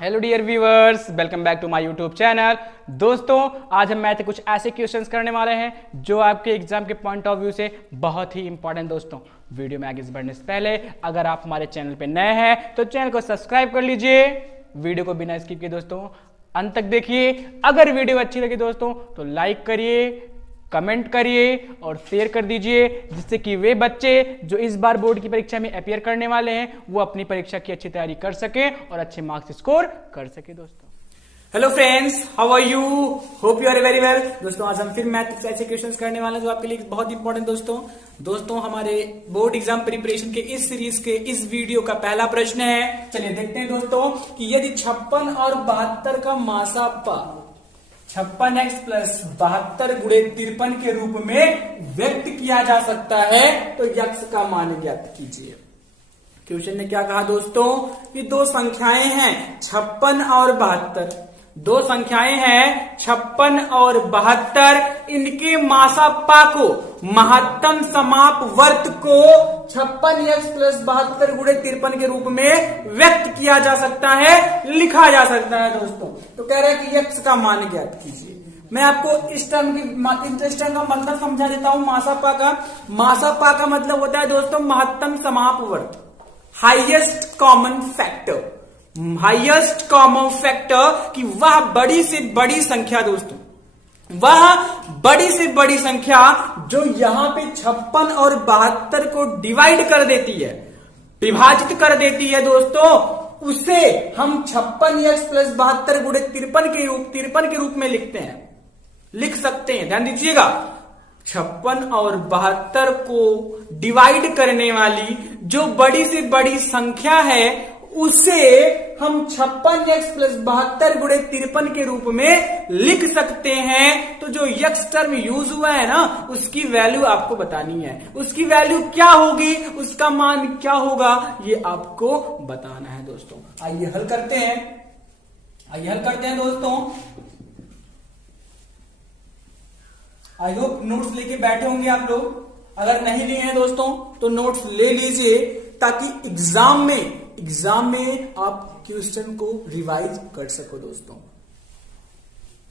Hello dear viewers, welcome back to my YouTube channel. दोस्तों, आज हम मैथ के कुछ ऐसे क्वेश्चंस करने वाले हैं जो आपके एग्जाम के पॉइंट ऑफ व्यू से बहुत ही इंपॉर्टेंट। दोस्तों, वीडियो में आगे बढ़ने से पहले अगर आप हमारे चैनल पे नए हैं तो चैनल को सब्सक्राइब कर लीजिए। वीडियो को बिना स्किप किए दोस्तों अंत तक देखिए। अगर वीडियो अच्छी लगी दोस्तों तो लाइक करिए, कमेंट करिए और शेयर कर दीजिए, जिससे कि वे बच्चे जो इस बार बोर्ड की परीक्षा में अपियर करने वाले हैं वो अपनी परीक्षा की अच्छी तैयारी कर सके और अच्छे मार्क्स स्कोर कर सके। दोस्तों, hello friends, how are you? Hope you are very well. दोस्तों, आज हम फिर मैथ ऐसे क्वेश्चंस करने वाले हैं जो आपके लिए बहुत इंपॉर्टेंट। दोस्तों हमारे बोर्ड एग्जाम प्रिपरेशन के इस सीरीज के इस वीडियो का पहला प्रश्न है। चलिए देखते हैं दोस्तों कि यदि 56 और 72 का मासापा 56x प्लस 72 गुणे 53 के रूप में व्यक्त किया जा सकता है तो यक्स का मान ज्ञात कीजिए। क्वेश्चन ने क्या कहा दोस्तों कि दो संख्याएं हैं 56 और 72। दो संख्याएं हैं 56 और 72। इनके मासापा को महत्तम समाप वर्त को 56x प्लस 72 गुणे 53 के रूप में व्यक्त किया जा सकता है, लिखा जा सकता है। दोस्तों, तो कह रहे हैं कि यक्स का मान ज्ञात कीजिए। मैं आपको इस टर्म का मतलब समझा देता हूं। मासापा का मतलब होता है दोस्तों महत्तम समाप वर्त, highest common factor. Highest common factor कि वह बड़ी से बड़ी संख्या, दोस्तों वह बड़ी से बड़ी संख्या जो यहां पे 56 और 72 को डिवाइड कर देती है, विभाजित कर देती है दोस्तों, उसे हम 56x प्लस 72 गुणे 53 के रूप में लिख सकते हैं। ध्यान दीजिएगा, 56 और 72 को डिवाइड करने वाली जो बड़ी से बड़ी संख्या है उसे हम 56x प्लस 72 गुणे 53 के रूप में लिख सकते हैं। तो जो यक्स टर्म यूज हुआ है ना, उसकी वैल्यू आपको बतानी है। उसकी वैल्यू क्या होगी, उसका मान क्या होगा, ये आपको बताना है। दोस्तों आइए हल करते हैं दोस्तों। आई होप नोट्स लेके बैठे होंगे आप लोग। अगर नहीं लिए हैं दोस्तों तो नोट्स ले लीजिए, ताकि एग्जाम में आप क्वेश्चन को रिवाइज कर सको। दोस्तों,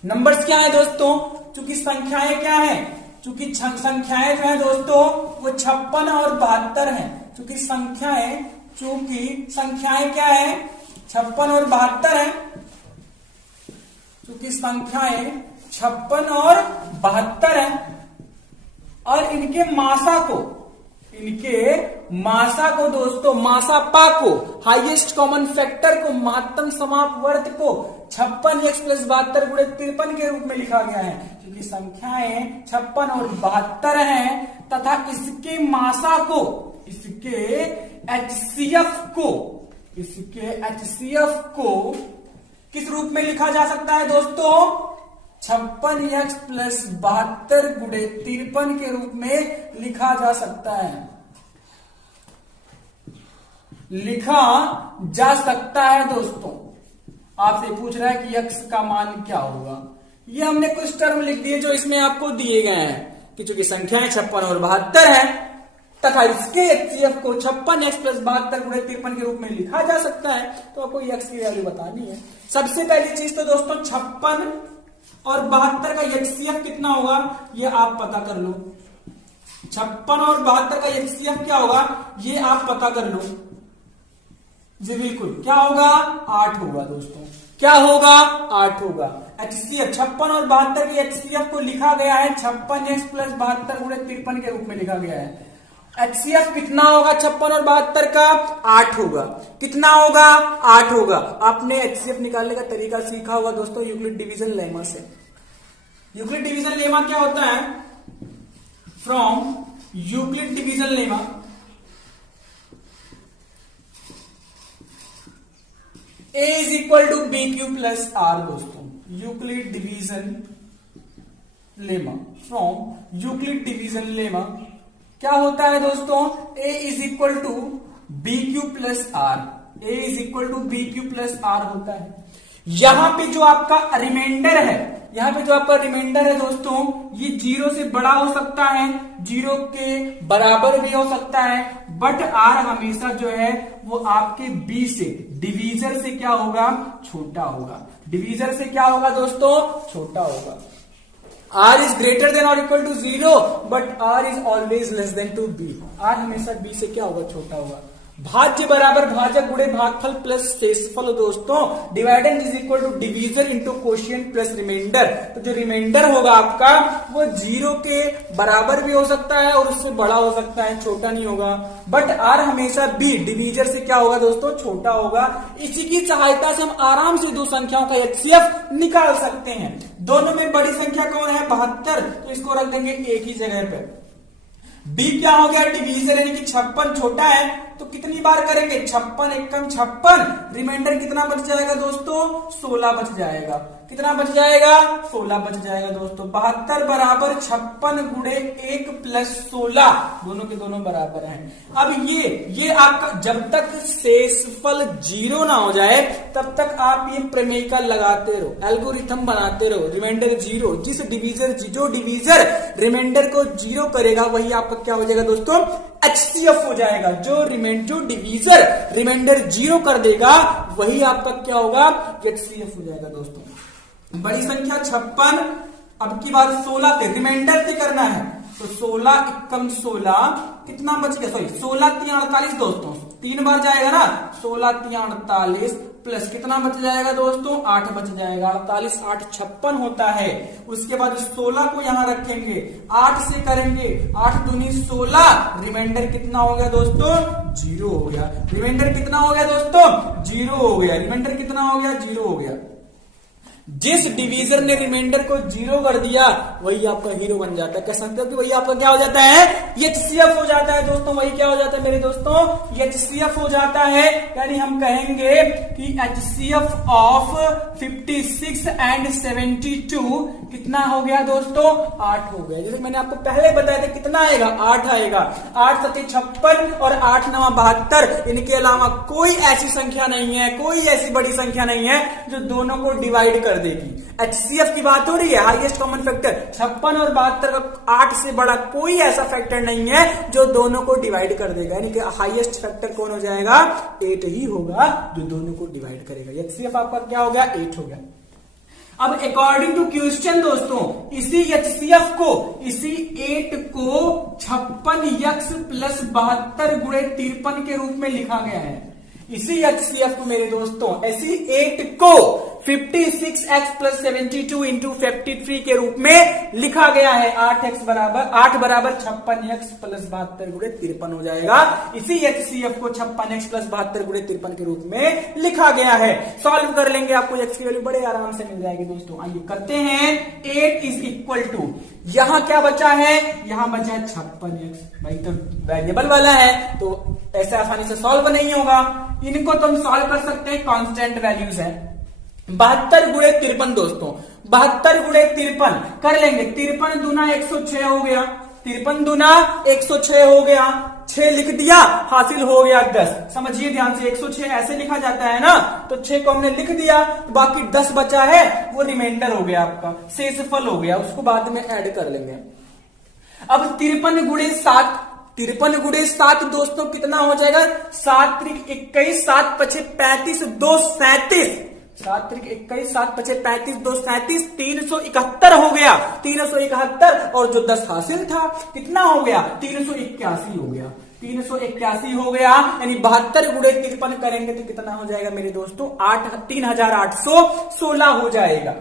नंबर्स क्या है दोस्तों? चूंकि संख्याएं क्या है, चूंकि संख्याएं जो है दोस्तों वो 56 और 72 हैं। चूंकि संख्याएं क्या है, 56 और 72 है। चूंकि संख्याएं 56 और 72 है और इनके मासा को दोस्तों, मासापा को, हाईएस्ट कॉमन फैक्टर को, महत्तम समाप वर्त को 56x प्लस 72 गुणे 53 के रूप में लिखा गया है। क्योंकि संख्याएं 56 और 72 हैं तथा इसके मासा को, इसके HCF को किस रूप में लिखा जा सकता है दोस्तों? 56x प्लस 72 गुणे 53 के रूप में लिखा जा सकता है। दोस्तों, आपसे पूछ रहा है कि यक्स का मान क्या होगा। ये हमने कुछ टर्म लिख दिए जो इसमें आपको दिए गए हैं कि चूंकि संख्याएं 56 और 72 है तथा इसके HCF को 56x प्लस 72 गुणे 53 के रूप में लिखा जा सकता है, तो आपको यक्स की वैल्यू बतानी है। सबसे पहली चीज तो दोस्तों 56 और 72 का HCF कितना होगा ये आप पता कर लो। 56 और 72 का HCF क्या होगा ये आप पता कर लो जी। बिल्कुल, क्या होगा? 8 होगा दोस्तों। क्या होगा? 8 होगा। HCF 56 और 72 के HCF को लिखा गया है 56x प्लस 72 गुणे 53 के रूप में लिखा गया है। HCF कितना होगा 56 और 72 का? 8 होगा। कितना होगा? 8 होगा। आपने HCF निकालने का तरीका सीखा होगा दोस्तों यूक्लिड डिवीजन लेमा से। यूक्लिड डिवीजन लेमा क्या होता है? From Euclid division lemma A is equal to b q plus r. दोस्तों, Euclid division lemma, from Euclid division lemma क्या होता है दोस्तों? A is equal to b q plus r. A is equal to b q plus r होता है। यहां पे जो आपका रिमाइंडर है, दोस्तों ये 0 से बड़ा हो सकता है, 0 के बराबर भी हो सकता है, बट आर हमेशा जो है वो आपके बी से डिवीजर से क्या होगा, छोटा होगा। डिवीजर से क्या होगा दोस्तों, छोटा होगा। R is greater than or equal to 0 but R is always less than to B। R हमेशा B से क्या होगा, छोटा होगा। भाज्य बराबर भाजक गुणे भागफल प्लस शेषफल दोस्तों। Dividend is equal to divisor into quotient plus remainder. तो जो रिमाइंडर होगा आपका वो 0 के बराबर भी हो सकता है और उससे बड़ा हो सकता है, छोटा नहीं होगा। बट R हमेशा B डिवीजर से क्या होगा दोस्तों, छोटा होगा। इसी की सहायता से हम आराम से दो संख्याओं का HCF निकाल सकते हैं। दोनों में बड़ी संख्या कौन है, 72, तो इसको रख देंगे एक ही जगह पे। B क्या हो गया, डिवीजर यानी कि 56 छोटा है, तो कितनी बार करेंगे, 56 एकम 56, रिमाइंडर कितना बच जाएगा दोस्तों, 16 बच जाएगा। कितना बच जाएगा, 16 बच जाएगा दोस्तों। 72 बराबर 56 गुणे 1 प्लस 16, दोनों के दोनों बराबर हैं। अब ये आपका जब तक शेषफल 0 ना हो जाए तब तक आप ये प्रमेय लगाते रहो, एल्गोरिथम बनाते रहो। रिमाइंडर 0, जो डिवीजर रिमाइंडर को 0 करेगा वही आपका क्या हो जाएगा दोस्तों, HCF हो जाएगा। जो डिवीजर रिमाइंडर 0 कर देगा वही आपका क्या होगा, HCF हो जाएगा दोस्तों। बड़ी संख्या 56, अब की बात 16 से रिमाइंडर से करना है, तो 16 एकम 16 कितना बच गया, सॉरी 16 3 48 दोस्तों, 3 बार जाएगा ना, 16 3 48 प्लस कितना बच जाएगा दोस्तों, 8 बच जाएगा। 48 8 56 होता है। उसके बाद 16 को यहां रखेंगे, 8 से करेंगे, 8 दूनी 16, रिमाइंडर कितना हो गया दोस्तों, 0 हो गया। रिमाइंडर कितना हो गया दोस्तों, 0 हो गया। रिमाइंडर कितना हो गया, 0 हो गया। जिस डिवीजर ने रिमाइंडर को 0 कर दिया वही आपका हीरो बन जाता है। कह सकते हो कि वही आपका क्या हो जाता है, HCF हो जाता है दोस्तों। वही क्या हो जाता है मेरे दोस्तों, HCF हो जाता है। यानी हम कहेंगे कि HCF ऑफ 56 एंड 72 कितना हो गया दोस्तों, 8 हो गया। जैसे मैंने आपको पहले बताया था कितना आएगा, 8 आएगा। 8 सत्ते 56 और 8 नवा 72, इनके अलावा कोई ऐसी संख्या नहीं है, कोई ऐसी बड़ी संख्या नहीं है जो दोनों को डिवाइड कर देगी। HCF की बात हो रही है, हाईएस्ट कॉमन फैक्टर। 56 और 72 का 8 से बड़ा कोई ऐसा फैक्टर नहीं है जो दोनों को डिवाइड कर देगा। यानी कि हाईएस्ट फैक्टर कौन हो जाएगा, 8 ही होगा जो दोनों को डिवाइड करेगा। HCF आपका क्या हो गया, 8 हो गया। अब अकॉर्डिंग टू क्वेश्चन दोस्तों, इसी HCF को, इसी 8 को 56x प्लस 72 गुणे 53 के रूप में लिखा गया है। इसी HCF को मेरे दोस्तों, ऐसी 8 को 56x प्लस 72 इंटू 53 के रूप में लिखा गया है। 8 बराबर 56x प्लस 72 गुणे 53 हो जाएगा। इसी HCF को 56x प्लस 72 गुणे 53 के रूप में लिखा गया है। सॉल्व कर लेंगे, आपको x की वैल्यू बड़े आराम से मिल जाएगी दोस्तों। आइए करते हैं। 8 इज इक्वल टू, यहां क्या बचा है, यहां बचा है 56x। भाई तो वेरिएबल वाला है तो ऐसे आसानी से सॉल्व नहीं होगा। इनको तो हम सॉल्व कर सकते हैं, कांस्टेंट वैल्यूज है। 72 गुणे 53 दोस्तों, 72 गुणे 53 कर लेंगे। 53 दूना 106 हो गया, 53 दूना 106 हो गया। 6 लिख दिया, हासिल हो गया 10। समझिए ध्यान से, 106 ऐसे लिखा जाता है ना, तो 6 को हमने लिख दिया, बाकी 10 बचा है, वो रिमाइंडर हो गया आपका, शेषफल हो गया, उसको बाद में ऐड कर लेंगे। अब 53 गुणे 7, 53 गुणे 7 दोस्तों कितना हो जाएगा, 7 त्रिक 21, 7 पछे 35, 2 37, 7 त्रिक 21, 7 पछे 35, 2 37, 371 हो गया। 371 और जो 10 हासिल था कितना हो गया, 381 हो गया। 381 हो गया। यानी 72 गुणे 53 करेंगे तो कितना हो जाएगा मेरे दोस्तों, 3816 हो जाएगा।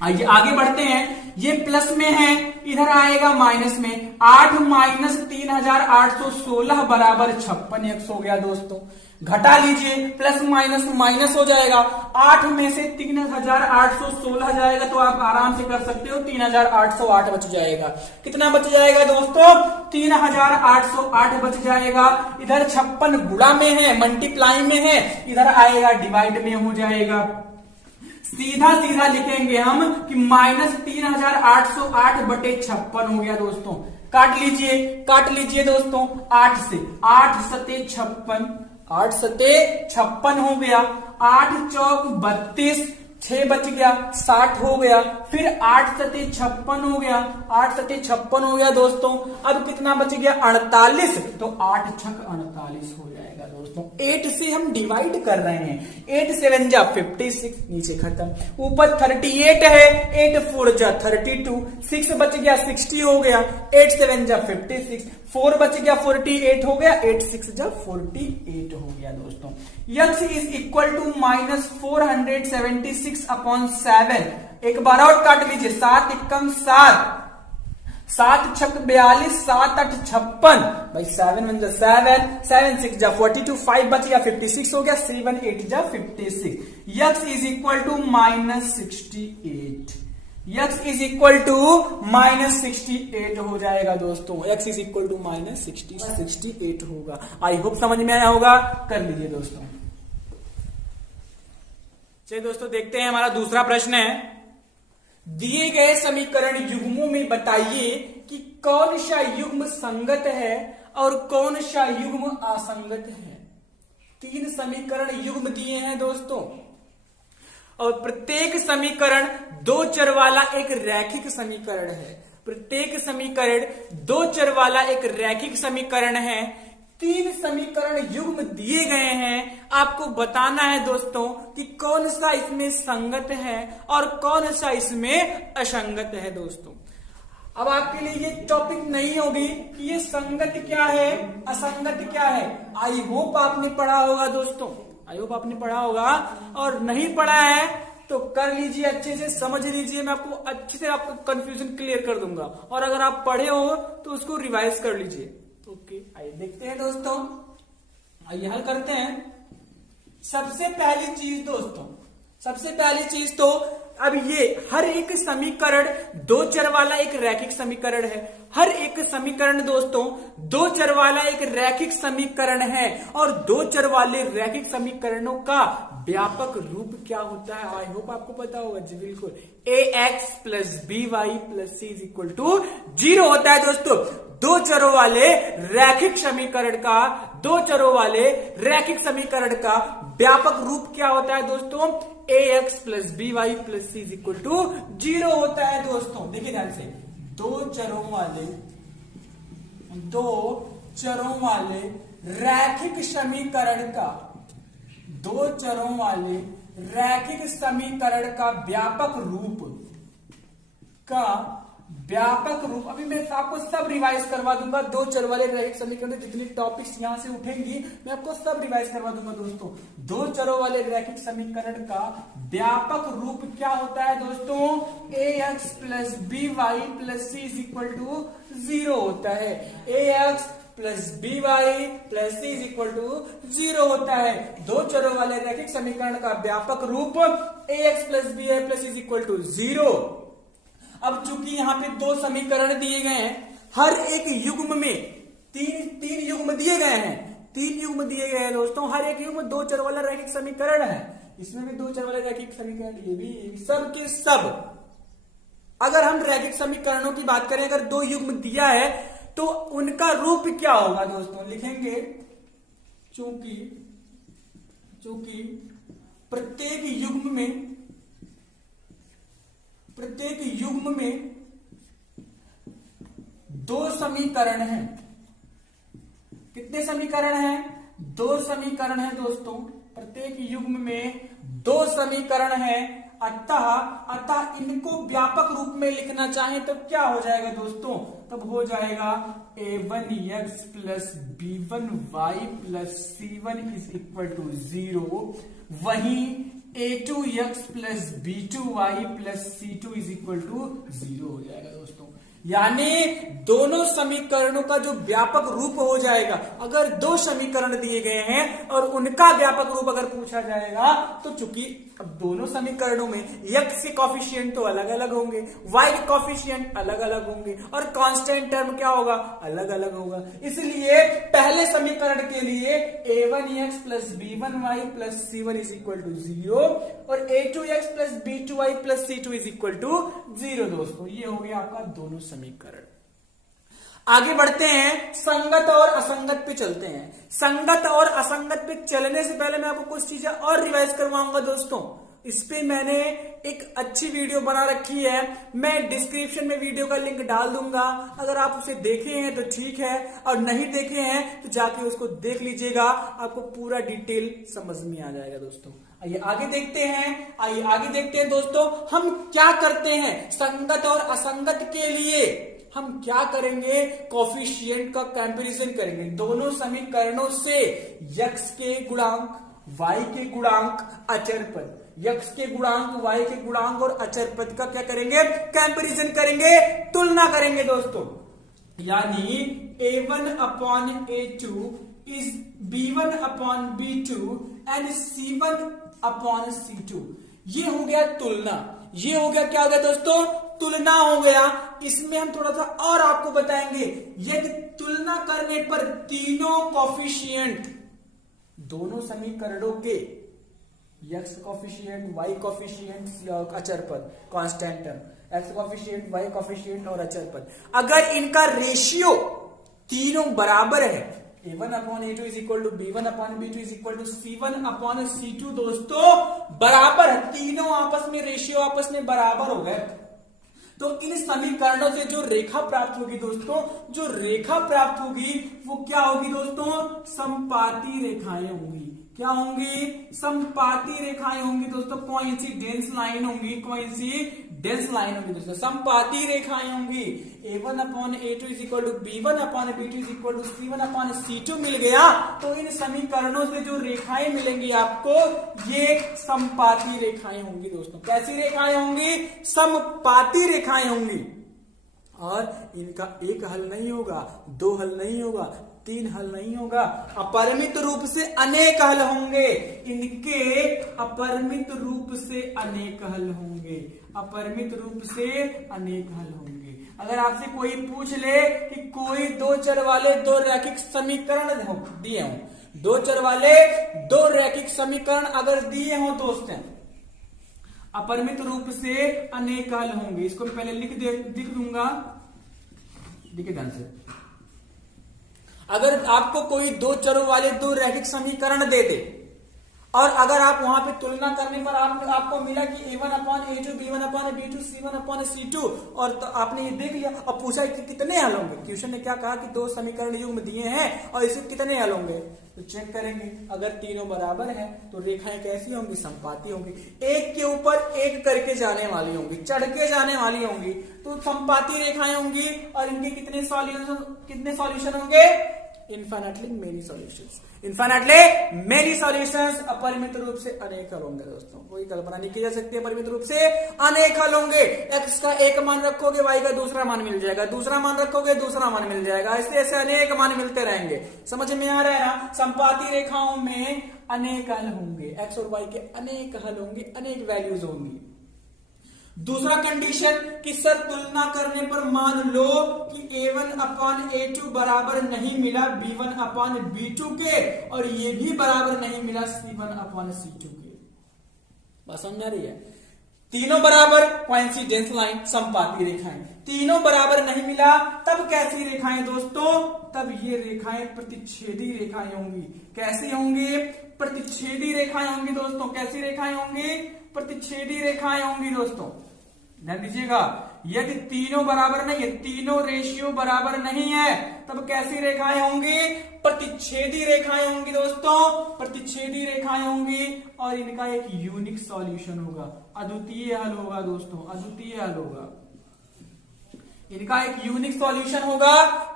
आइए आगे बढ़ते हैं। ये प्लस में है, इधर आएगा माइनस में। 8 माइनस 3816 बराबर 56x हो गया दोस्तों। घटा लीजिए, प्लस माइनस माइनस हो जाएगा। 8 में से 3816 जाएगा तो आप आराम से कर सकते हो, 3808 बच जाएगा। कितना बच जाएगा दोस्तों, 3808 बच जाएगा। इधर 56 गुणा में है, मल्टीप्लाई में है, इधर आएगा डिवाइड में हो जाएगा। सीधा सीधा लिखेंगे हम कि माइनस 3808 बटे 56 हो गया दोस्तों। काट लीजिए दोस्तों, 8 से 8 सते 56, 8 सते 56 हो गया। 8 चौक 32, 6 बच गया, 60 हो गया, फिर 8 सते 56 हो गया, 8 सते 56 हो गया दोस्तों। अब कितना बच गया 48, तो 8 छक 48 हो जाएगा दोस्तों। 8 से हम डिवाइड कर रहे हैं, 8 7 जा 56, नीचे खत्म। ऊपर 38 है, 8 4 जा 32, 6 बच गया 60 हो गया, 8 7 जा 56, 4 बच गया 48 हो गया, 8 6 जा 48 हो गया दोस्तों। X is equal to minus 476 upon 7। एक बार और काट लीजिए, 7 एकम 7, 7 छक 42, 7 8 56, भाई 7 1 जा 7, 7 6 जा 42, 5 बच गया 56 हो गया, 7 8 जा 56। X is equal to minus 68, x is equal to minus 68 हो जाएगा दोस्तों। X is equal to minus 68 होगा। आई होप समझ में आया होगा, कर लीजिए दोस्तों। चलिए दोस्तों देखते हैं, हमारा दूसरा प्रश्न है, दिए गए समीकरण युग्मों में बताइए कि कौन सा युग्म संगत है और कौन सा युग्म असंगत है। 3 समीकरण युग्म दिए हैं दोस्तों, और प्रत्येक समीकरण 2 चर वाला एक रैखिक समीकरण है। प्रत्येक समीकरण 2 चर वाला एक रैखिक समीकरण है। 3 समीकरण युग्म दिए गए हैं, आपको बताना है दोस्तों कि कौन सा इसमें संगत है और कौन सा इसमें असंगत है दोस्तों। अब आपके लिए ये टॉपिक नहीं होगी कि ये संगत क्या है असंगत क्या है। आई होप आपने पढ़ा होगा दोस्तों, आई होप आपने पढ़ा होगा, और नहीं पढ़ा है तो कर लीजिए, अच्छे से समझ लीजिए, मैं आपको अच्छे से आपका कंफ्यूजन क्लियर कर दूंगा। और अगर आप पढ़े हो तो उसको रिवाइज कर लीजिए। ओके, आइए देखते हैं दोस्तों, आइए हल करते हैं। सबसे पहली चीज दोस्तों, सबसे पहली चीज तो अब ये हर एक समीकरण 2 चर वाला एक रैखिक समीकरण है। हर एक समीकरण दोस्तों 2 चर वाला एक रैखिक समीकरण है, और 2 चर वाले रैखिक समीकरणों का व्यापक रूप क्या होता है, आई होप आपको पता होगा जी, बिल्कुल। ax plus b y plus c is equal to 0 होता है दोस्तों। 2 चरों वाले रैखिक समीकरण का, 2 चरों वाले रैखिक समीकरण का व्यापक रूप क्या होता है दोस्तों, ax plus b y plus c is equal to 0 होता है दोस्तों। देखिए ध्यान से, 2 चरों वाले रैखिक समीकरण का, 2 चरों वाले रैखिक समीकरण का व्यापक रूप अभी मैं आपको सब रिवाइज करवा दूंगा। 2 चर वाले रैखिक समीकरण में जितनी टॉपिक्स यहां से उठेंगी मैं आपको सब रिवाइज करवा दूंगा दोस्तों। 2 चरों वाले रैखिक समीकरण का व्यापक रूप क्या होता है दोस्तों, ax plus b y plus c is equal to 0 होता है। ax plus b y plus c is equal to 0 होता है। 2 चरों वाले रैखिक समीकरण का व्यापक रूप ax plus b y plus is equal to 0। अब चूंकि यहां पे 2 समीकरण दिए गए हैं, हर एक युग्म में तीन युग्म दिए गए हैं, 3 युग्म दिए गए हैं दोस्तों। हर एक युग्म 2 चर वाला रैखिक समीकरण है। इसमें भी 2 चर वाला रैखिक समीकरण, ये भी सब के सब। अगर हम रैखिक समीकरणों की बात करें, अगर 2 युग्म दिया है तो उनका रूप क्या होगा दोस्तों, लिखेंगे चूंकि प्रत्येक युग्म में 2 समीकरण हैं। कितने समीकरण हैं, 2 समीकरण हैं दोस्तों। प्रत्येक युग्म में 2 समीकरण हैं, अतः इनको व्यापक रूप में लिखना चाहें तब क्या हो जाएगा दोस्तों, तब हो जाएगा a1x plus b1y plus c1 is equal to 0। वहीं a2x plus b2y plus c2 is equal to 0 हो जाएगा दोस्तों। यानी दोनों समीकरणों का जो व्यापक रूप हो जाएगा, अगर 2 समीकरण दिए गए हैं और उनका व्यापक रूप अगर पूछा जाएगा, तो चूंकि अब दोनों समीकरणों में x के कॉफिशिएंट तो अलग अलग होंगे, y के कॉफिशिएंट अलग अलग होंगे, और कांस्टेंट टर्म क्या होगा, अलग अलग होगा। इसलिए पहले समीकरण के लिए a1x plus b1y plus c1 is equal to 0 और a2x plus b2y plus c2 is equal to 0 दोस्तों। ये हो गया आपका दोनों समीकरण। आगे बढ़ते हैं, संगत और असंगत पे चलते हैं। संगत और असंगत पे चलने से पहले मैं आपको कुछ चीजें और रिवाइज करवाऊंगा दोस्तों। इस पे मैंने एक अच्छी वीडियो बना रखी है, मैं डिस्क्रिप्शन में वीडियो का लिंक डाल दूंगा। अगर आप उसे देखे हैं तो ठीक है, और नहीं देखे हैं तो जाके उसको देख लीजिएगा, आपको पूरा डिटेल समझ में आ जाएगा दोस्तों। आइए आगे देखते हैं दोस्तों, हम क्या करते हैं संगत और असंगत के लिए। हम क्या करेंगे, कोफिशिएंट का कंपैरिजन करेंगे दोनों समीकरणों से। x के गुणांक, y के गुणांक, अचर पद, x के गुणांक, y के गुणांक और अचर पद का क्या करेंगे, कंपैरिजन करेंगे, तुलना करेंगे दोस्तों। यानी a1 upon a2 is b1 upon b2 and c1 upon c2। ये हो गया तुलना, ये हो गया, क्या हो गया दोस्तों, तुलना हो गया। इसमें हम थोड़ा सा और आपको बताएंगे, यदि तुलना करने पर तीनों कॉफिशिएंट, दोनों समीकरणों के x कॉफिशिएंट, y कॉफिशिएंट, अचर पद, constant term, x coefficient, y coefficient और अचर पद, अगर इनका रेशियो तीनों बराबर है, a1 upon a2 is equal to b1 upon b2 is equal to c1 upon c2 दोस्तों बराबर है, तीनों आपस में रेशियो आपस में बराबर हो गए, तो इन समीकरणों से जो रेखा प्राप्त होगी दोस्तों, जो रेखा प्राप्त होगी वो क्या होगी दोस्तों, समपाती रेखाएं होंगी। क्या होंगी, समपाती रेखाएं होंगी दोस्तों, कोइंसिडेंस लाइन होंगी, कोइंसिडेंस लाइन होंगी दोस्तों, समपाती रेखाएं होंगी। a1 upon a2 is equal to b1 upon b2 is equal to c1 upon c2 मिल गया, तो इन समीकरणों से जो रेखाएं मिलेंगी आपको, ये समपाती रेखाएं होंगी दोस्तों। कैसी रेखाएं होंगी, समपाती रेखाएं होंगी। और इनका एक हल नहीं होगा, दो हल नहीं होगा, तीन हल नहीं होगा, अपरिमित रूप से अनेक हल होंगे, इनके अपरिमित रूप से अनेक हल होंगे, अपरिमित रूप से अनेक हल होंगे। अगर आपसे कोई पूछ ले कि कोई दो चर वाले दो रैखिक समीकरण दिए हों, दो चर वाले दो रैखिक समीकरण अगर दिए हों दोस्तों, अपरिमित रूप से अनेक हल होंगे। इसको मैं पहले लिख दूंगा, देखिए ध्यान से। अगर आपको कोई दो चरों वाले दो रैखिक समीकरण दे दे, और अगर आप वहां पे तुलना करने पर आपको मिला कि a1 upon a2, b1 upon b2, c1 upon c2, और तो आपने ये देख लिया और पूछा कि कितने हल होंगे। क्वेश्चन ने क्या कहा कि दो समीकरण युग्म दिए हैं और इसके कितने हल होंगे, तो चेक करेंगे। अगर तीनों बराबर हैं तो रेखाएं कैसी होंगी, समपाती होंगी, एक के ऊपर एक करके जाने वाली होंगी, चढ़ के जाने वाली होंगी, तो समपाती रेखाएं होंगी। और इनके कितने सॉल्यूशन होंगे, infinitely many solutions, infinitely many solutions, अपरिमित रूप से अनेक हल होंगे दोस्तों। कोई कल्पना नहीं की जा सकती, अपरिमित रूप से अनेक हल होंगे। x का एक मान रखोगे, y का दूसरा मान मिल जाएगा, दूसरा मान रखोगे, दूसरा मान मिल जाएगा, ऐसे ऐसे अनेक मान मिलते रहेंगे। समझ में आ रहा है ना, समपाती रेखाओं में अनेक हल होंगे, x और y के अनेक हल होंगे, अनेक वैल्यूज होंगी। दूसरा कंडीशन कि सर तुलना करने पर मान लो कि a1 अपॉन a2 बराबर नहीं मिला b1 अपॉन b2 के, और ये भी बराबर नहीं मिला c1 अपॉन c2 के। बात समझ आ रही है, तीनों बराबर, कोइंसिडेंस लाइन, समपाती रेखाएं, तीनों बराबर नहीं मिला, तब कैसी रेखाएं दोस्तों, तब ये रेखाएं प्रतिच्छेदी रेखाएं होंगी। कैसी होंगी, प्रतिच्छेदी रेखाएं होंगी दोस्तों। कैसी रेखाएं होंगी, प्रतिच्छेदी रेखाएं होंगी दोस्तों। ध्यान दीजिएगा, यदि तीनों बराबर नहीं है, तीनों रेशियो बराबर नहीं है, तब कैसी रेखाएं होंगी, प्रतिच्छेदी रेखाएं होंगी दोस्तों, प्रतिच्छेदी रेखाएं होंगी। और इनका एक यूनिक सॉल्यूशन होगा, अद्वितीय हल होगा दोस्तों, अद्वितीय हल होगा। इनका एक यूनिक सॉल्यूशन होगा,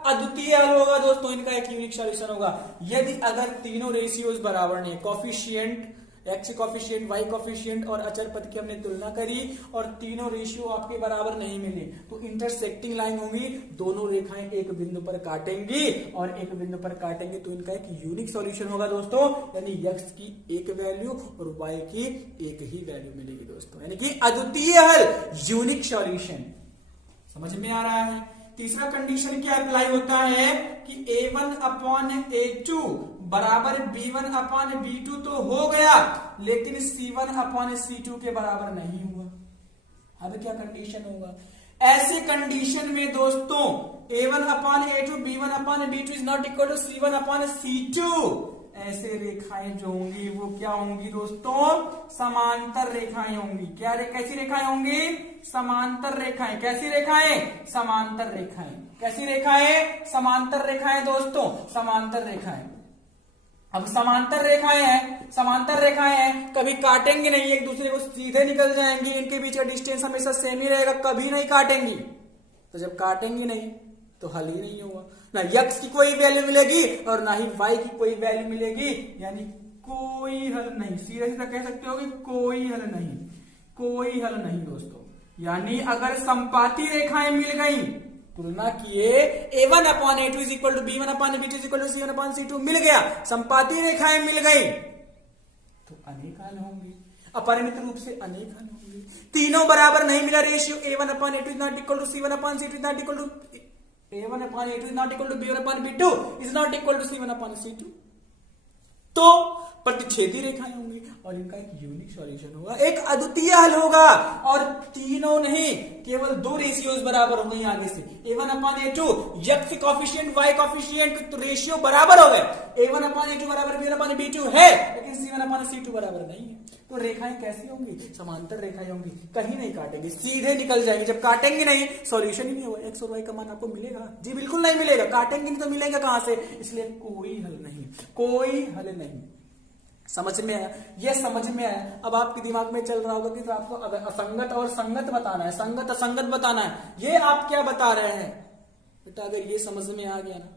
अद्वितीय हल होगा दोस्तों, इनका एक यूनिक सॉल्यूशन होगा। यदि अगर तीनों रेशियोज बराबर नहीं, coefficient x coefficient, y coefficient और अचर पद की हमने तुलना करी और तीनों रेशियो आपके बराबर नहीं मिले, तो इंटरसेक्टिंग लाइन होगी, दोनों रेखाएं एक बिंदु पर काटेंगी और एक बिंदु पर काटेंगे, तो इनका एक यूनिक सॉल्यूशन होगा दोस्तों। यानी x की एक वैल्यू और y की एक ही वैल्यू मिलेगी दोस्तों, यानी कि अद्वितीय हल, यूनिक सॉल्यूशन। समझ में आ रहा है। तीसरा कंडीशन क्या अप्लाई होता है कि a1 अपॉन a2 बराबर b1 अपॉन b2 तो हो गया, लेकिन c1 अपॉन c2 के बराबर नहीं हुआ। अब क्या कंडीशन होगा, ऐसे कंडीशन में दोस्तों a1 upon a2, b1 upon b2 is not equal to c1 upon c2, ऐसे रेखाएं जो होंगी वो क्या होंगी दोस्तों, समांतर रेखाएं होंगी। क्या कैसी रेखाएं होंगी, समांतर रेखाएं। कैसी रेखाएं, समांतर रेखाएं। कैसी रेखाएं, समांतर रेखाएं दोस्तों, समांतर रेखाएं। अब समांतर रेखाएं हैं, समांतर रेखाएं हैं, कभी काटेंगे नहीं, एक दूसरे को सीधे निकल जाएंगी, इनके बीच का डिस्टेंस हमेशा सेम ही रहेगा, कभी नहीं काटेंगी। तो जब काटेंगी नहीं तो हल ही नहीं होगा, ना यक्स की कोई वैल्यू मिलेगी और ना ही वाई की कोई वैल्यू मिलेगी, यानी कोई हल नहीं। सीधे सीधा कह सकते हो कि कोई हल नहीं, कोई हल नहीं दोस्तों। यानी अगर संपाती रेखाएं मिल गई, तुलना किए a1/a2 is equal to b1/b2 is equal to c1/c2 मिल गया, संपाती रेखाएं मिल गई, तो अनेक हल होंगी, अपरिमित रूप से अनेक हल होंगे। तीनों बराबर नहीं मिला, ratio a1/a2 is not equal to c1/c2 is not equal to a1/a2 is not equal to b1/b2 is not equal to c1/c2, तो प्रतिच्छेदी रेखाएं होंगी और इनका एक यूनिक सॉल्यूशन होगा, एक अद्वितीय हल होगा। और तीनों नहीं, केवल दो रेशियोज बराबर हो गई आगे से, a1/a2 x coefficient y coefficient तो रेशियो बराबर हो गए, a1/a2 बराबर b1/b2 है, लेकिन c1/c2 बराबर नहीं है। तो रेखाएं कैसी होंगी, समांतर रेखाएं होंगी, कहीं नहीं काटेंगे, सीधे निकल जाएंगे। जब काटेंगे नहीं, सॉल्यूशन ही नहीं होगा, एक्स और वाई का मान आपको मिलेगा, जी बिल्कुल नहीं मिलेगा, काटेंगे नहीं तो मिलेगा कहां से, इसलिए कोई हल नहीं, कोई हल नहीं। समझ में आया, ये समझ में आया। अब आपके दिमाग में चल रहा होगा कि तो आपको अगर असंगत और संगत बताना है, संगत असंगत बताना है, ये आप क्या बता रहे हैं बेटा। अगर ये समझ में आ गया ना,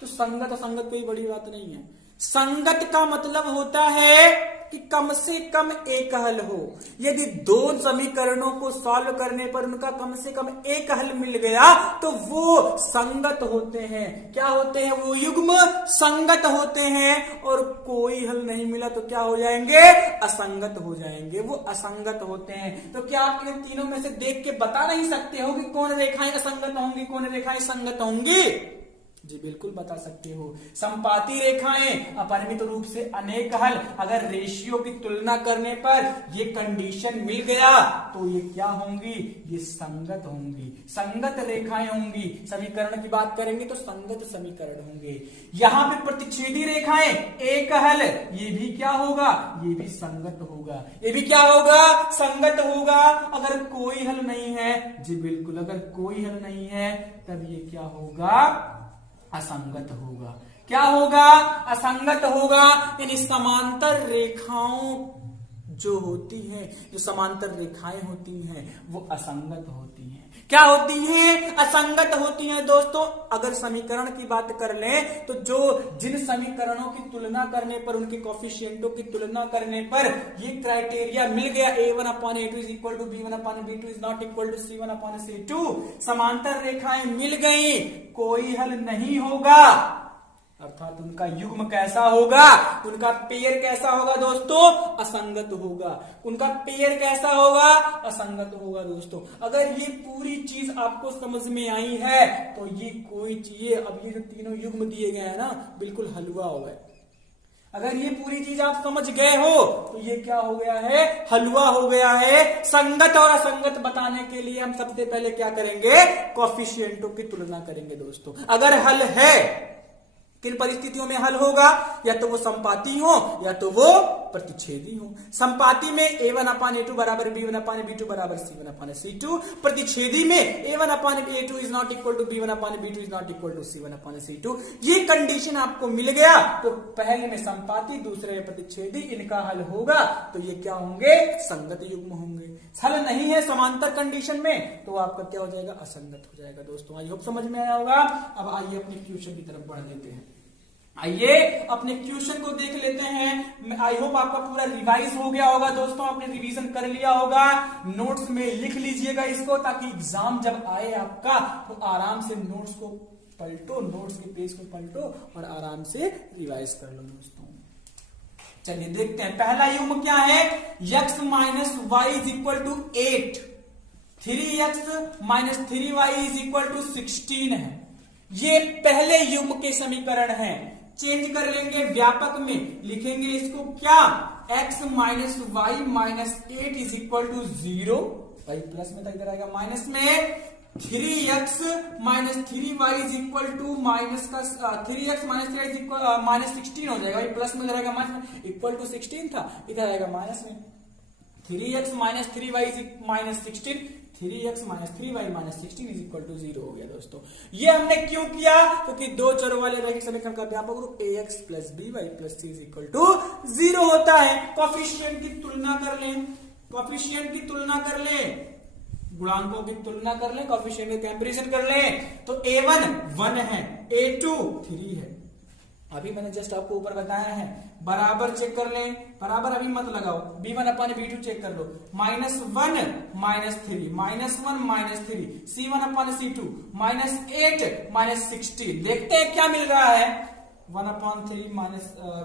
तो संगत असंगत कोई बड़ी बात नहीं है। संगत का मतलब होता है कि कम से कम एक हल हो। यदि दो समीकरणों को सॉल्व करने पर उनका कम से कम एक हल मिल गया तो वो संगत होते हैं। क्या होते हैं वो, युग्म संगत होते हैं। और कोई हल नहीं मिला तो क्या हो जाएंगे, असंगत हो जाएंगे, वो असंगत होते हैं। तो क्या आप इन तीनों में से देख के बता नहीं सकते हो कि कौन रेखाएं असंगत होंगी, कौन रेखाएं संगत होंगी? जी बिल्कुल बता सकते हो। संपाती रेखाएं अपरिमित रूप से अनेक हल, अगर रेशियो की तुलना करने पर ये कंडीशन मिल गया तो ये क्या होंगी, ये संगत होंगी, संगत रेखाएं होंगी। समीकरण की बात करेंगे तो संगत समीकरण होंगे। यहां पे प्रतिच्छेदी रेखाएं एक हल, ये भी क्या होगा, ये भी संगत होगा, ये भी क्या होगा, संगत होगा। अगर कोई हल नहीं है, जी बिल्कुल, अगर कोई हल नहीं है तब ये क्या होगा, असंगत होगा। क्या होगा, असंगत होगा। यानी समांतर रेखाओं जो होती हैं, जो समांतर रेखाएं होती हैं वो असंगत होती हैं। क्या होती हैं, असंगत होती हैं दोस्तों। अगर समीकरण की बात कर लें तो जो जिन समीकरणों की तुलना करने पर, उनके कोफिशिएंटों की तुलना करने पर ये क्राइटेरिया मिल गया, a1/a2 is equal to b1/b2 is not equal to c1/c2, समांतर रेखाएं मिल गई, कोई हल नहीं होगा, अर्थात उनका युग्म कैसा होगा, उनका पेयर कैसा होगा दोस्तों, असंगत होगा। उनका पेयर कैसा होगा, असंगत होगा दोस्तों। अगर ये पूरी चीज आपको समझ में आई है तो ये कोई चीज, अब ये जो तीनों युग्म दिए गए हैं ना, बिल्कुल हलवा हो गए। अगर ये पूरी चीज आप समझ गए हो तो ये क्या हो गया है, हलवा हो गया है। संगत और असंगत बताने के लिए हम सबसे पहले क्या करेंगे, कोफिशिएंटों की तुलना करेंगे दोस्तों। अगर हल है, किन परिस्थितियों में हल होगा, या तो वो संपाती हो या तो वो प्रतिच्छेदी हो। संपाती में a1/a2 बराबर b1/b2 बराबर c1/c2, प्रतिच्छेदी में a1/a2 is not equal to b1/b2 is not equal to c1/c2। ये कंडीशन आपको मिल गया तो पहले में संपाती, दूसरे में प्रतिच्छेदी, इनका हल होगा तो ये क्या होंगे, संगत युग्म होंगे। हल नहीं है समांतर कंडीशन में तो आपका क्या हो जाएगा, असंगत हो जाएगा दोस्तों। आई होप समझ में आया होगा। अब आइए अपने क्वेश्चन की तरफ बढ़ लेते हैं। आइए अपने क्वेश्चन को देख लेते हैं। आई होप आपका पूरा रिवाइज हो गया होगा दोस्तों, आपने रिवीजन कर लिया होगा। नोट्स में लिख लीजिएगा इसको, ताकि एग्जाम जब आए आपका तो आराम से नोट्स को पलटो, नोट्स के पेज को पलटो और आराम से रिवाइज कर लो दोस्तों। चलिए देखते हैं, पहला युग्म क्या है, x minus y is equal to 8, 3x minus 3y is equal to 16 है। ये पहले युग्म के समीकरण हैं। चेंज कर लेंगे, व्यापक में लिखेंगे इसको क्या, x minus y minus 8 is equal to 0, भाई प्लस में था, इधर आएगा माइनस में, 3x minus 3y is equal to minus का 3x minus 3y is equal minus 16 हो जाएगा। प्लस में रहेगा माइनस, इक्वल टू 16 था, इधर आएगा माइनस में। 3x minus 3y is minus 16, 3x minus 3y minus 16 is equal to 0 हो गया दोस्तों। ये हमने क्यों किया? क्योंकि दो चरों वाले रैखिक समीकरण का व्यापक रूप ax plus by plus c is equal to 0 होता है। कोफिशिएंट की तुलना कर लें, कोफिशिएंट की तुलना कर लें, गुणांकों की तुलना कर लें, कोफिशिएंट का कंपैरिजन कर लें, तो a1 1 है, a2 3 है। अभी मैंने जस्ट आपको ऊपर बताया है, बराबर चेक कर लें, बराबर अभी मत लगाओ, b1 अपन b2 चेक कर लो, -1 -3 -1 -3 c1 अपन c2 -8 -16। देखते हैं क्या मिल रहा है। 1/3 माइनस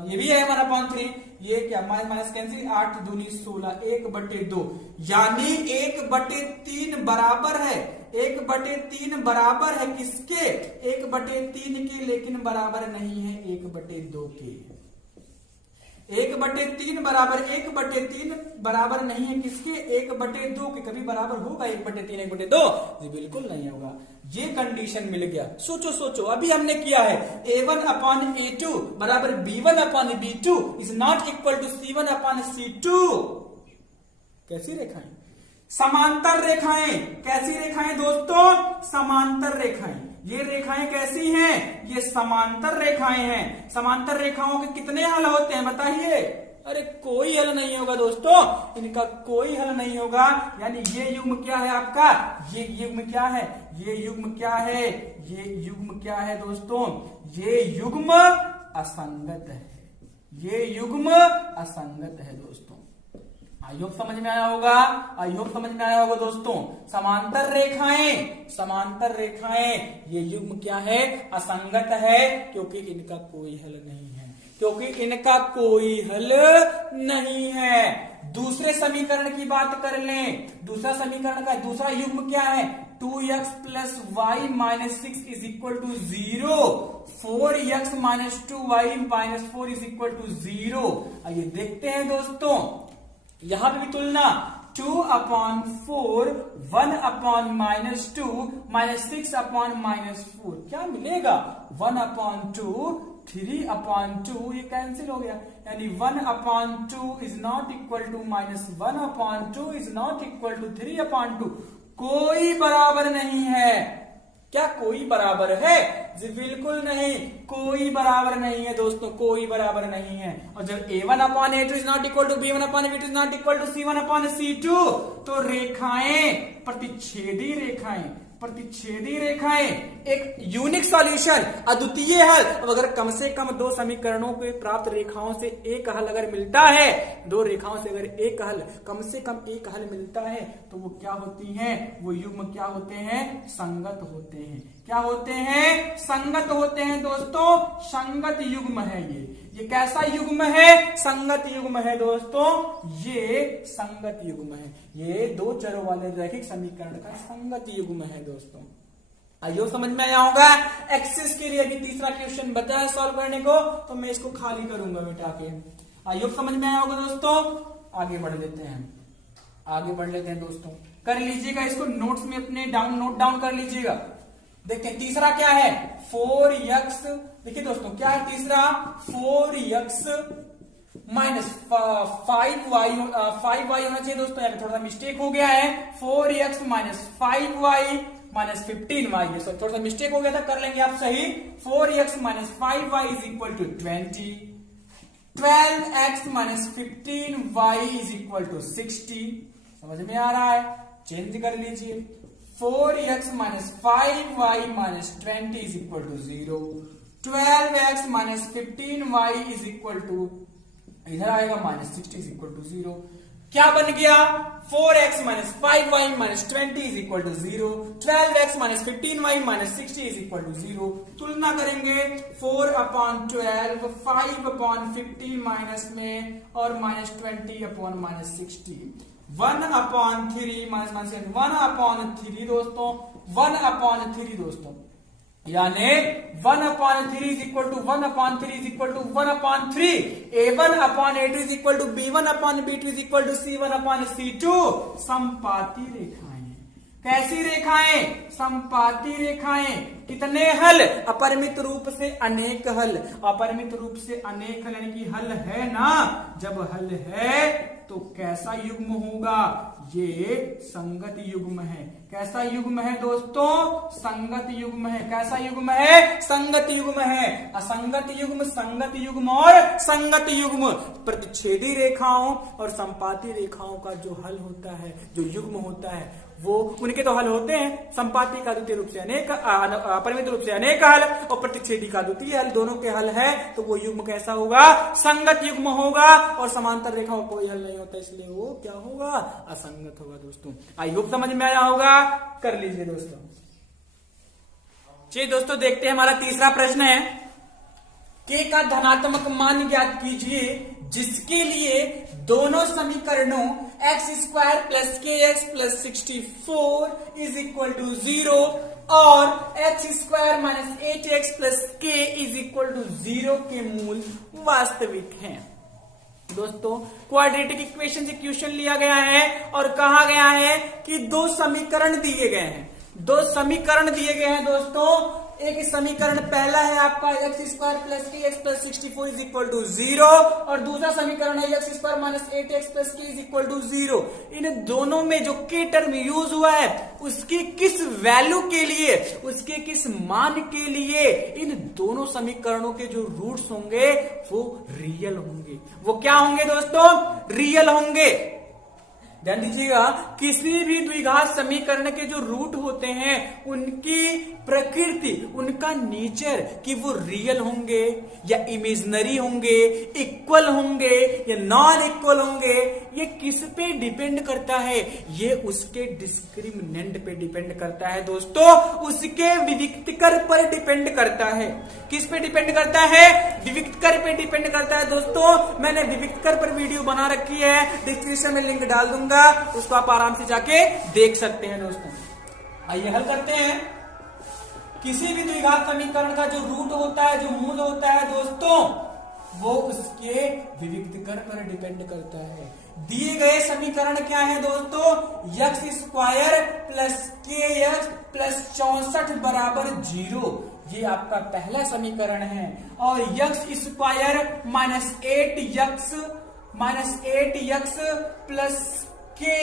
ये भी है 1/3, ये क्या माइनस कैंसिल, 8 दूनी 16, 1/2 यानी 1/3 बराबर है, 1/3 बराबर है किसके? 1/3 के, लेकिन बराबर नहीं है 1/2 के। 1/3 बराबर 1/3 बराबर नहीं है किसके? 1/2 के। कभी बराबर होगा 1/3 1/2? जी बिल्कुल नहीं होगा। ये कंडीशन मिल गया। सोचो सोचो, अभी हमने किया है a1 अपॉन a2 बराबर b1 upon b2 is not equal to c1 upon c2। कैसी रेखाएं? समांतर रेखाएं। कैसी रेखाएं दोस्तों? समांतर रेखाएं। ये रेखाएं कैसी हैं? ये समांतर रेखाएं हैं। समांतर रेखाओं के कितने हल होते हैं बताइए? अरे कोई हल नहीं होगा दोस्तों, इनका कोई हल नहीं होगा। यानी ये युग्म क्या है आपका? ये युग्म क्या है? ये युग्म क्या है? ये युग्म क्या है दोस्तों? ये युग्म असंगत है। ये युग्म असंगत है दोस्तों। आई होप समझ में आया होगा, आई होप समझ में आया होगा दोस्तों। समांतर रेखाएं, समांतर रेखाएं, ये युग्म क्या है? असंगत है, क्योंकि इनका कोई हल नहीं है, क्योंकि इनका कोई हल नहीं है। दूसरे समीकरण की बात कर लें। दूसरा समीकरण का दूसरा युग्म क्या है? 2x plus y minus 6 is equal to 0, 4x minus 2y minus 4 is equal to 0। आइए देखते हैं दोस्तों, यहां पे भी तुलना 2/4 1/-2 -6/-4 क्या मिलेगा? 1/2 3/2 ये कैंसिल हो गया, यानी 1/2 is not equal to -1/2 is not equal to 3/2। कोई बराबर नहीं है। क्या कोई बराबर है? जी बिल्कुल नहीं, कोई बराबर नहीं है दोस्तों, कोई बराबर नहीं है। और जब a1/a2 is not equal to b1/b2 is not equal to c1/c2, तो रेखाएं प्रतिच्छेदी रेखाएं, प्रतिच्छेदी रेखाएं एक यूनिक सॉल्यूशन, अद्वितीय हल। अब अगर कम से कम दो समीकरणों के प्राप्त रेखाओं से एक हल अगर मिलता है, दो रेखाओं से अगर एक हल, कम से कम एक हल मिलता है, तो वो क्या होती हैं? वो युग्म क्या होते हैं? संगत होते हैं। क्या होते हैं? संगत होते हैं दोस्तों। संगत युग्म है ये कैसा युग्म है? संगत युग्म है दोस्तों, ये संगत युग्म है। ये दो चरों वाले रैखिक समीकरण का संगत युग्म है दोस्तों। आइयो समझ में आया होगा। एक्सिस के लिए भी तीसरा क्वेश्चन बचा है सॉल्व करने को, तो मैं इसको खाली करूंगा बेटा के। आइयो समझ में आया होगा दोस्तों। आगे बढ़ लेते हैं, आगे बढ़ लेते हैं दोस्तों। कर लीजिएगा इसको, नोट्स में अपने नोट डाउन कर लीजिएगा। देखते हैं तीसरा क्या है? 4x। देखिए दोस्तों क्या है तीसरा? 4x माइनस 5y होना चाहिए दोस्तों, यहाँ पे थोड़ा सा मिस्टेक हो गया है। 4x minus 5y minus 15y, थोड़ा सा मिस्टेक हो गया था, कर लेंगे आप सही। 4x minus 5y is equal to 20, 12x minus 15y is equal to 60। समझ में आ रहा है? चेंज कर लीजिए। 4x minus 5y minus 20 is equal to 0, 12x minus 15y is equal to, इधर आएगा माइनस 60 इज इक्वल टू 0। क्या बन गया? 4x minus 5y minus 20 is equal to 0, 12x minus 15y minus 60 is equal to 0। तुलना करेंगे 4/12, 5/15 minus में, और minus 20 minus 60, 1/3 minus 1/3 दोस्तों, 1/3 दोस्तों, यानी 1/3 is equal to 1/3 is equal to 1/3। a1/a2 is equal to b1/b2 is equal to c1/c2। समपाती रेखाएं। कैसी रेखाएं? संपाती रेखाएं। कितने हल? अपरिमित रूप से अनेक हल। अपरिमित रूप से अनेक हल यानी कि हल है ना। जब हल है तो कैसा युग्म होगा? ये संगत युग्म है। कैसा युग्म है दोस्तों? संगत युग्म है। कैसा युग्म है? संगत युग्म है। असंगत युग्म, संगत युग्म और संगत युग्म। प्रतिच्छेदी रेखाओं और संपाती रेखाओं का जो हल होता है, जो युग्म होता है, वो उनके तो हल होते हैं। संपाती का द्वितीय रूप से अनेक, अपरिमित रूप से अनेक हल और प्रतिच्छेदी का द्वितीय हल, दोनों के हल है तो वो युग्म कैसा होगा? संगत युग्म होगा। और समांतर रेखाओं का कोई हल नहीं होता, इसलिए वो क्या होगा? असंगत होगा दोस्तों। आई होप समझ में आया होगा। कर लीजिए दोस्तों। चलिए दोस्तों देखते हैं, हमारा तीसरा प्रश्न है, के का धनात्मक मान ज्ञात कीजिए जिसके लिए दोनों समीकरणों x square plus k x plus 64 is equal to 0 और x square minus 8x plus k is equal to 0 के मूल वास्तविक हैं। दोस्तों क्वाड्रेटिक इक्वेशन से क्वेश्चन लिया गया है और कहा गया है कि दो समीकरण दिए गए हैं। दो समीकरण दिए गए हैं दोस्तों। एक समीकरण पहला है आपका x square plus k x plus 64 is equal to 0 और दूसरा समीकरण है x square minus 8x plus k is equal to 0। इन दोनों में जो के टर्म यूज हुआ है उसकी किस वैल्यू के लिए, उसके किस मान के लिए इन दोनों समीकरणों के जो रूट्स होंगे वो रियल होंगे। वो क्या होंगे दोस्तों? रियल होंगे। ध्यान दीजिएगा, किसी भी द्विघात समीकरण के जो रूट होते हैं उनकी प्रकृति, उनका नेचर कि वो रियल होंगे या इमेजिनरी होंगे, इक्वल होंगे या नॉन इक्वल होंगे, ये किस पे डिपेंड करता है? ये उसके डिस्क्रिमिनेंट पे डिपेंड करता है दोस्तों, उसके विविक्तकर पर डिपेंड करता है। किस पे डिपेंड करता है? विविक्तकर पे डिपेंड करता है दोस्तों। मैंने विविक्तकर पर वीडियो बना रखी है, डिस्क्रिप्शन में लिंक डाल दूंगा, उसको आप आराम से जाके देख सकते हैं दोस्तों। आइए हल करते हैं। किसी भी द्विघात समीकरण का जो रूट होता है, जो मूल होता है दोस्तों, वो उसके विविक्तकर पर डिपेंड करता है। दिए गए समीकरण क्या है दोस्तों? X square plus k x plus 64 बराबर 0, ये आपका पहला समीकरण है। और x square minus 8x plus k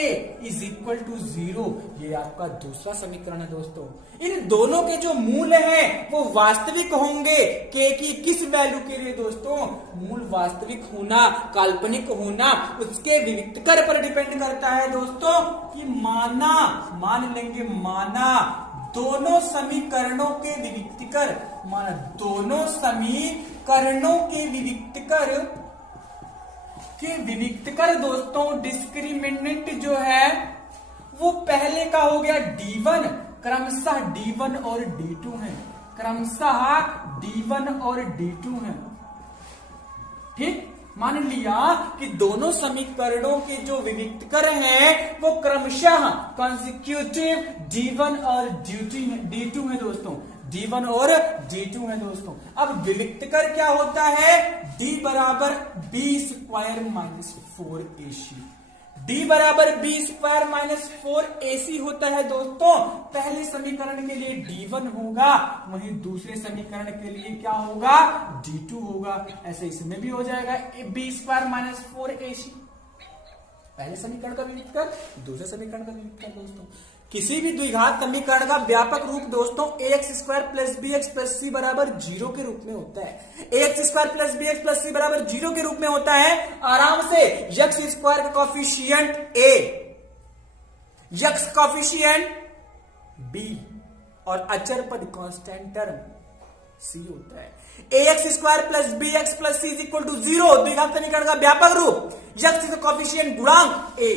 is equal to 0, ये आपका दूसरा समीकरण है दोस्तों। इन दोनों के जो मूल हैं वो वास्तविक होंगे। के की किस वैल्यू के लिए दोस्तों? मूल वास्तविक होना, काल्पनिक होना, उसके विविक्तकर पर डिपेंड करता है दोस्तों। कि माना, मान लेंगे माना दोनों समीकरणों के विविक्तकर, माना दोनों समीकरणों के विविक्तकर दोस्तों डिस्क्रिमिनेंट जो है वो पहले का हो गया D1, क्रमशः D1 और D2 है, क्रमशः D1 और D2 है। ठीक, मान लिया कि दोनों समीकरणों के जो विविक्तकर हैं वो क्रमशः कॉन्सिक्यूटिव D1 और D2 है दोस्तों। D1 और D2 है दोस्तों। अब विविक्तकर क्या होता है? D बराबर B square minus 4AC। D बराबर B स्क्वायर माइनस 4AC होता है दोस्तों। पहले समीकरण के लिए D1 होगा, वहीं दूसरे समीकरण के लिए क्या होगा? D2 होगा। ऐसे इसमें भी हो जाएगा B स्क्वायर माइनस 4AC। पहले समीकरण का विविक्तकर, दूसरे समीकरण का विविक्तकर दोस्तों। किसी भी द्विघात समीकरण का व्यापक रूप दोस्तों ax square plus b x plus c बराबर 0 के रूप में होता है। ax square plus b x plus c बराबर 0 के रूप में होता है। आराम से x स्क्वायर का coefficient a, x coefficient b और अचर पद कांस्टेंट टर्म c होता है। ax square plus b x plus c is equal to 0 द्विघात समीकरण का व्यापक रूप। x का कॉफिशिएंट गुणांक a,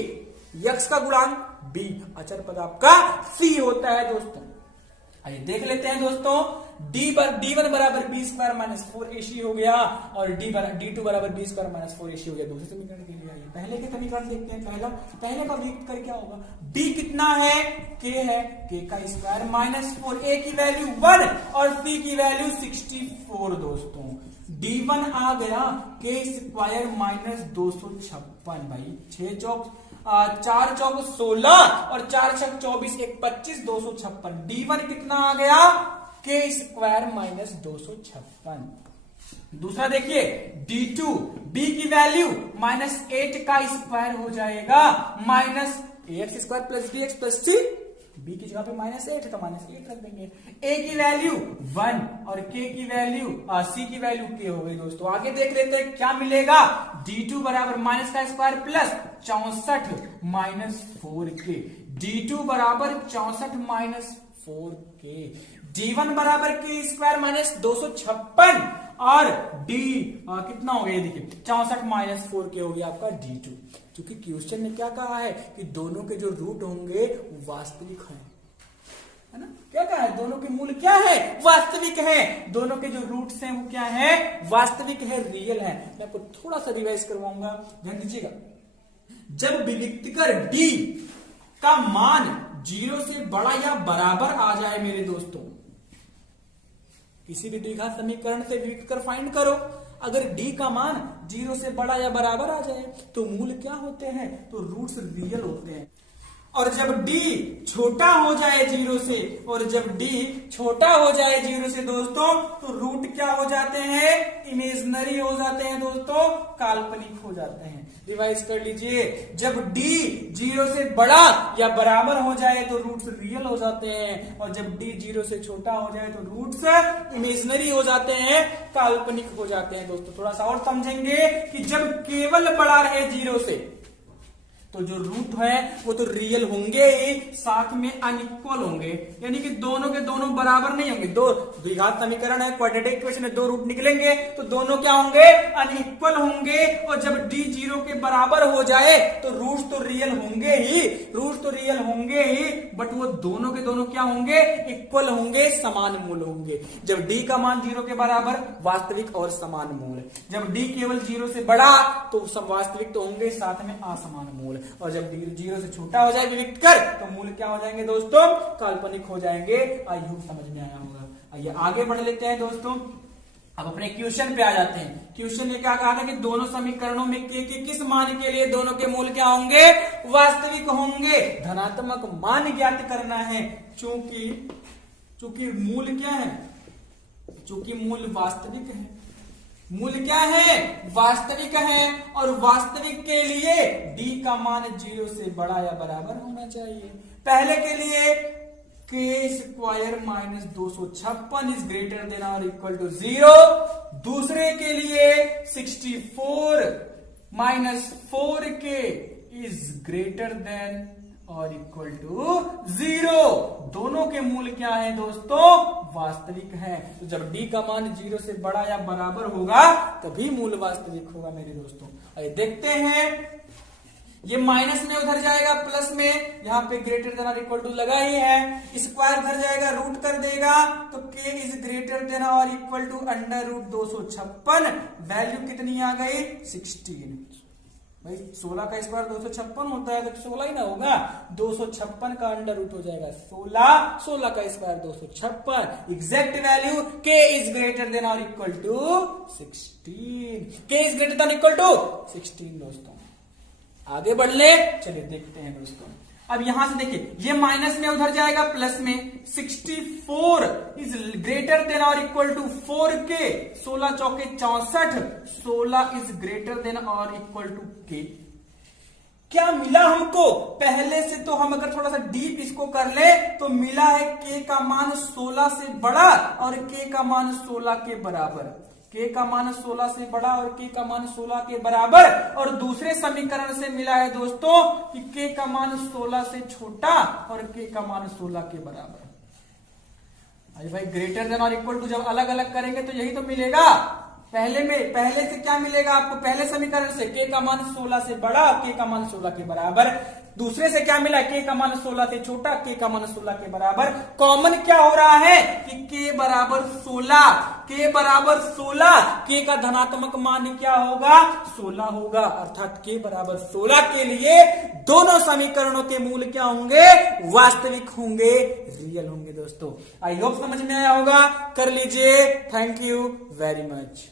x का गुणांक b, अचर पद आपका c होता है दोस्तों। आइए देख लेते हैं दोस्तों। D1 बराबर b स्क्वायर माइनस 4AC हो गया और D2 बराबर b स्क्वायर माइनस 4AC हो गया। दूसरे समीकरण के लिए आइए पहले के समीकरण देखते हैं। पहले का विविक्तकर क्या होगा? D कितना है? k है, k का स्क्वायर माइनस 4, a की वैल्यू 1 और c की वैल्यू 64 दोस्तों। D1 आ गया k स्क्वायर माइनस 256 भाई 6 चौक 4 चौक 16 और 4 छक 24, 1 25, 256। D1 कितना आ गया? के स्क्वायर माइनस 256। दूसरा देखिए D2, B की वैल्यू -8 का स्क्वायर हो जाएगा minus ax square plus bx plus c। b की जगह पे -8 है तो -8 रख देंगे। a की वैल्यू 1 और k की वैल्यू c की वैल्यू k हो गई दोस्तों। आगे देख लेते हैं क्या मिलेगा। D2 बराबर माइनस का square plus 64 minus 4k। D2 बराबर 64 माइनस 4k। D1 बराबर k स्क्वायर माइनस 256 और D कितना हो गया ये देखिए 64 माइनस 4k हो गया आपका D2। क्योंकि क्वेश्चन ने क्या कहा है कि दोनों के जो रूट होंगे वास्तविक हैं, है ना। क्या कहा है? दोनों के मूल क्या है? वास्तविक है। दोनों के जो रूट्स हैं वो क्या है? वास्तविक है, रियल है। मैं आपको थोड़ा सा रिवाइज करवाऊंगा, ध्यान दीजिएगा। जब विविक्तकर D का मान 0 से बड़ा या बराबर आ जाए मेरे दोस्तों, किसी भी द्विघात समीकरण से विविक्तकर फाइंड करो, अगर D का मान 0 से बड़ा या बराबर आ जाए तो मूल क्या होते हैं? तो रूट्स रियल होते हैं। और जब D छोटा हो जाए 0 से, और जब D छोटा हो जाए 0 से दोस्तों, तो रूट क्या हो जाते हैं? इमेजिनरी हो जाते हैं दोस्तों, काल्पनिक हो जाते हैं। रिवाइज कर लीजिए, जब D 0 से बड़ा या बराबर हो जाए तो रूट्स रियल हो जाते हैं, और जब D 0 से छोटा हो जाए तो रूट्स इमेजिनरी हो जाते हैं, काल्पनिक हो जाते हैं दोस्तों। थोड़ा सा और समझेंगे कि जब केवल बड़ा रहे 0 से तो जो रूट है वो तो रियल होंगे ही, साथ में अनइक्वल होंगे, यानी कि दोनों के दोनों बराबर नहीं होंगे। दो द्विघात समीकरण है, क्वाड्रेटिक इक्वेशन में दो रूट निकलेंगे तो दोनों क्या होंगे? अनइक्वल होंगे। और जब D 0 के बराबर हो जाए तो रूट्स तो रियल होंगे ही, रूट्स तो रियल होंगे ही, बट वो दोनों के दोनों क्या होंगे? इक्वल होंगे, समान मूल होंगे। जब D का मान 0 के बराबर, वास्तविक और समान मूल। जब D केवल 0 से बड़ा तो वास्तविक तो होंगे, साथ में असमान मूल। और जब D 0 से छोटा हो जाए विविक्तकर तो मूल क्या हो जाएंगे दोस्तों? काल्पनिक हो जाएंगे। आई होप समझ में आया होगा। आइए आगे बढ़ लेते हैं दोस्तों, अब अपने क्वेश्चन पे आ जाते हैं। क्वेश्चन ने क्या कहा था कि दोनों समीकरणों में के किस मान के लिए दोनों के मूल क्या होंगे? वास्तविक होंगे। धनात्मक मान ज्ञात करना है, चूंकि मूल क्या है? चूंकि मूल वास्तविक है। मूल क्या है? वास्तविक है। और वास्तविक के लिए D का मान 0 से बड़ा या बराबर होना चाहिए। पहले के लिए के square minus 256 is greater than और इक्वल टू 0। दूसरे के लिए 64 minus 4k is greater than और इक्वल टू 0। दोनों के मूल क्या है दोस्तों? वास्तविक है। तो जब D का मान 0 से बड़ा या बराबर होगा तभी मूल वास्तविक होगा मेरे दोस्तों। आइए देखते हैं, ये माइनस में उधर जाएगा प्लस में, यहाँ पे ग्रेटर देन और इक्वल टू लगा ही है। स्क्वायर उधर जाएगा रूट कर देगा तो k इज ग्रेटर देन और equal to under root 256। Value कितनी आ गई? 16। भाई 16 का स्क्वायर 256 होता है तो 16 ही ना होगा, 256 का अंडर रूट हो जाएगा 16, 16 का square 256। Exact value k is greater than और equal to 16। k is greater than equal to 16 दोस्तों। आगे बढ़ ले, चलिए देखते हैं दोस्तों। अब यहां से देखिए, ये माइनस में उधर जाएगा प्लस में। 64 इज ग्रेटर देन और इक्वल टू 4k। 16 चौके 64, 16 इज ग्रेटर देन और इक्वल टू k। क्या मिला हमको? पहले से तो हम अगर थोड़ा सा डीप इसको कर ले तो मिला है k का मान 16 से बड़ा और k का मान 16 के बराबर। k का मान 16 से बड़ा और k का मान 16 के बराबर। और दूसरे समीकरण से मिला है दोस्तों कि k का मान 16 से छोटा और k का मान 16 के बराबर। अरे भाई ग्रेटर देन और इक्वल टू जब अलग अलग करेंगे तो यही तो मिलेगा। पहले से क्या मिलेगा आपको? पहले समीकरण से k का मान 16 से बड़ा और k का मान 16 के बराबर। दूसरे से क्या मिला? k का मान 16 से छोटा, k का मान 16 के बराबर। कॉमन क्या हो रहा है कि k बराबर 16, k बराबर 16, k का धनात्मक मान क्या होगा? 16 होगा। अर्थात k बराबर 16 के लिए दोनों समीकरणों के मूल क्या होंगे? वास्तविक होंगे, रियल होंगे दोस्तों। आई होप समझ में आया होगा। कर लीजिए। Thank you very much.